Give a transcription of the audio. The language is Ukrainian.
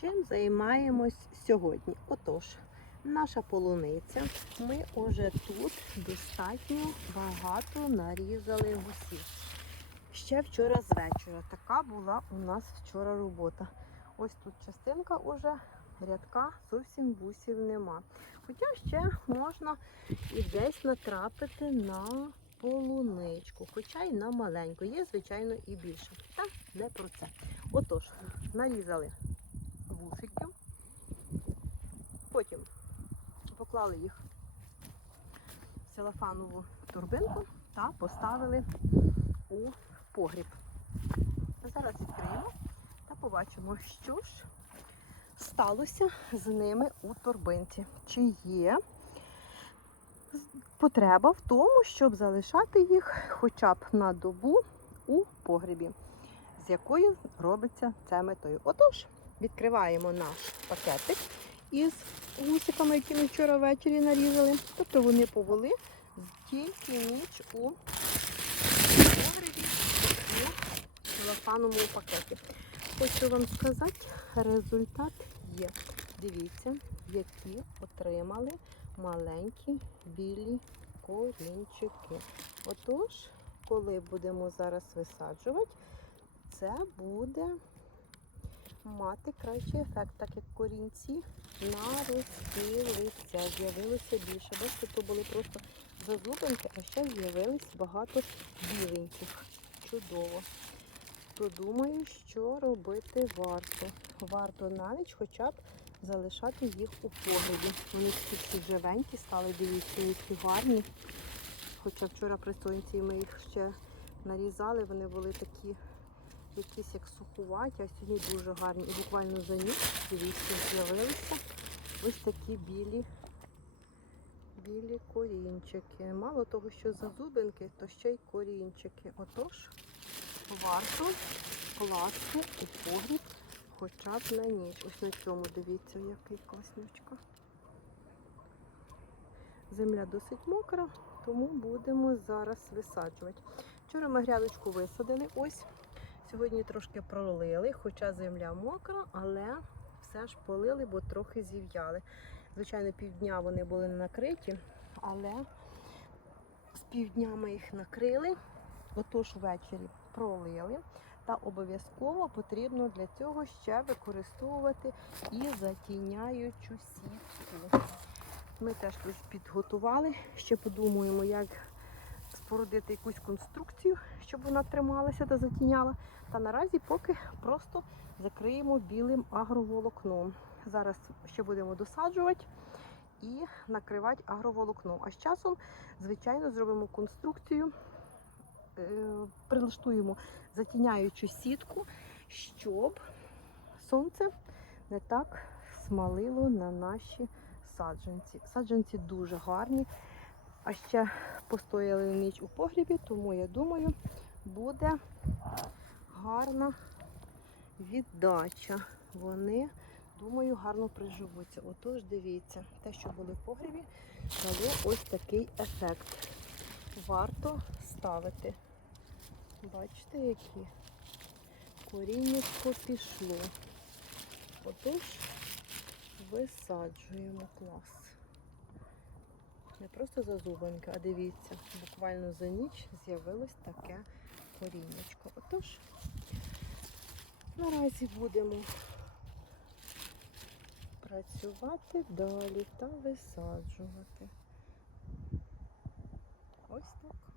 Чим займаємось сьогодні? Отож, наша полуниця. Ми вже тут достатньо багато нарізали гусів. Ще вчора з вечора. Така була у нас вчора робота. Ось тут частинка уже рядка, зовсім бусів нема. Хоча ще можна і десь натрапити на полуничку, хоча й на маленьку. Є, звичайно, і більше. Та не про це. Отож, нарізали вусиків, потім поклали їх в целофанову турбинку та поставили у погріб. Зараз відкриємо та побачимо, що ж сталося з ними у торбинці. Чи є потреба в тому, щоб залишати їх хоча б на добу у погрібі, з якою робиться це метою. Отож, відкриваємо наш пакетик із гусиками, які ми вчора ввечері нарізали. Тобто вони повели тільки ніч у погребі у целофановому пакеті. Хочу вам сказати, результат є. Дивіться, які отримали маленькі білі корінчики. Отож, коли будемо зараз висаджувати, це буде мати кращий ефект, так як корінці наростилися, з'явилося більше. Бачите, то були просто зазубинки, а ще з'явилось багато біленьких. Чудово. То думаю, що робити варто. Варто навіть хоча б залишати їх у погребі. Вони такі живенькі стали, дивіться, які гарні. Хоча вчора при сонці ми їх ще нарізали, вони були такі якісь як сухуваті, а сьогодні дуже гарні. І буквально за ніч, дивіться, з'явилися ось такі білі, білі корінчики. Мало того, що зазубинки, то ще й корінчики. Отож, варто класти у погріб хоча б на ніч. Ось на цьому дивіться, який класнючка. Земля досить мокра, тому будемо зараз висаджувати. Вчора ми грядочку висадили. Ось сьогодні трошки пролили, хоча земля мокра, але все ж полили, бо трохи зів'яли. Звичайно, півдня вони були не накриті, але з півдня ми їх накрили, отож ввечері пролили. Та обов'язково потрібно для цього ще використовувати і затіняючу сітку. Ми теж тут підготували, ще подумаємо, як спорудити якусь конструкцію, щоб вона трималася та затіняла. Та наразі поки просто закриємо білим агроволокном. Зараз ще будемо досаджувати і накривати агроволокном. А з часом, звичайно, зробимо конструкцію, е, прилаштуємо затіняючу сітку, щоб сонце не так смалило на наші саджанці. Саджанці дуже гарні, а ще постояли ніч у погрібі, тому я думаю, буде гарна віддача. Вони, думаю, гарно приживуться. Отож, дивіться, те, що були в погрібі, дало ось такий ефект. Варто ставити. Бачите, які коріннячко пішло. Отож, висаджуємо клас. Не просто зазубанька, а дивіться, буквально за ніч з'явилось таке коріннячко. Отож, наразі будемо працювати далі та висаджувати. Ось так.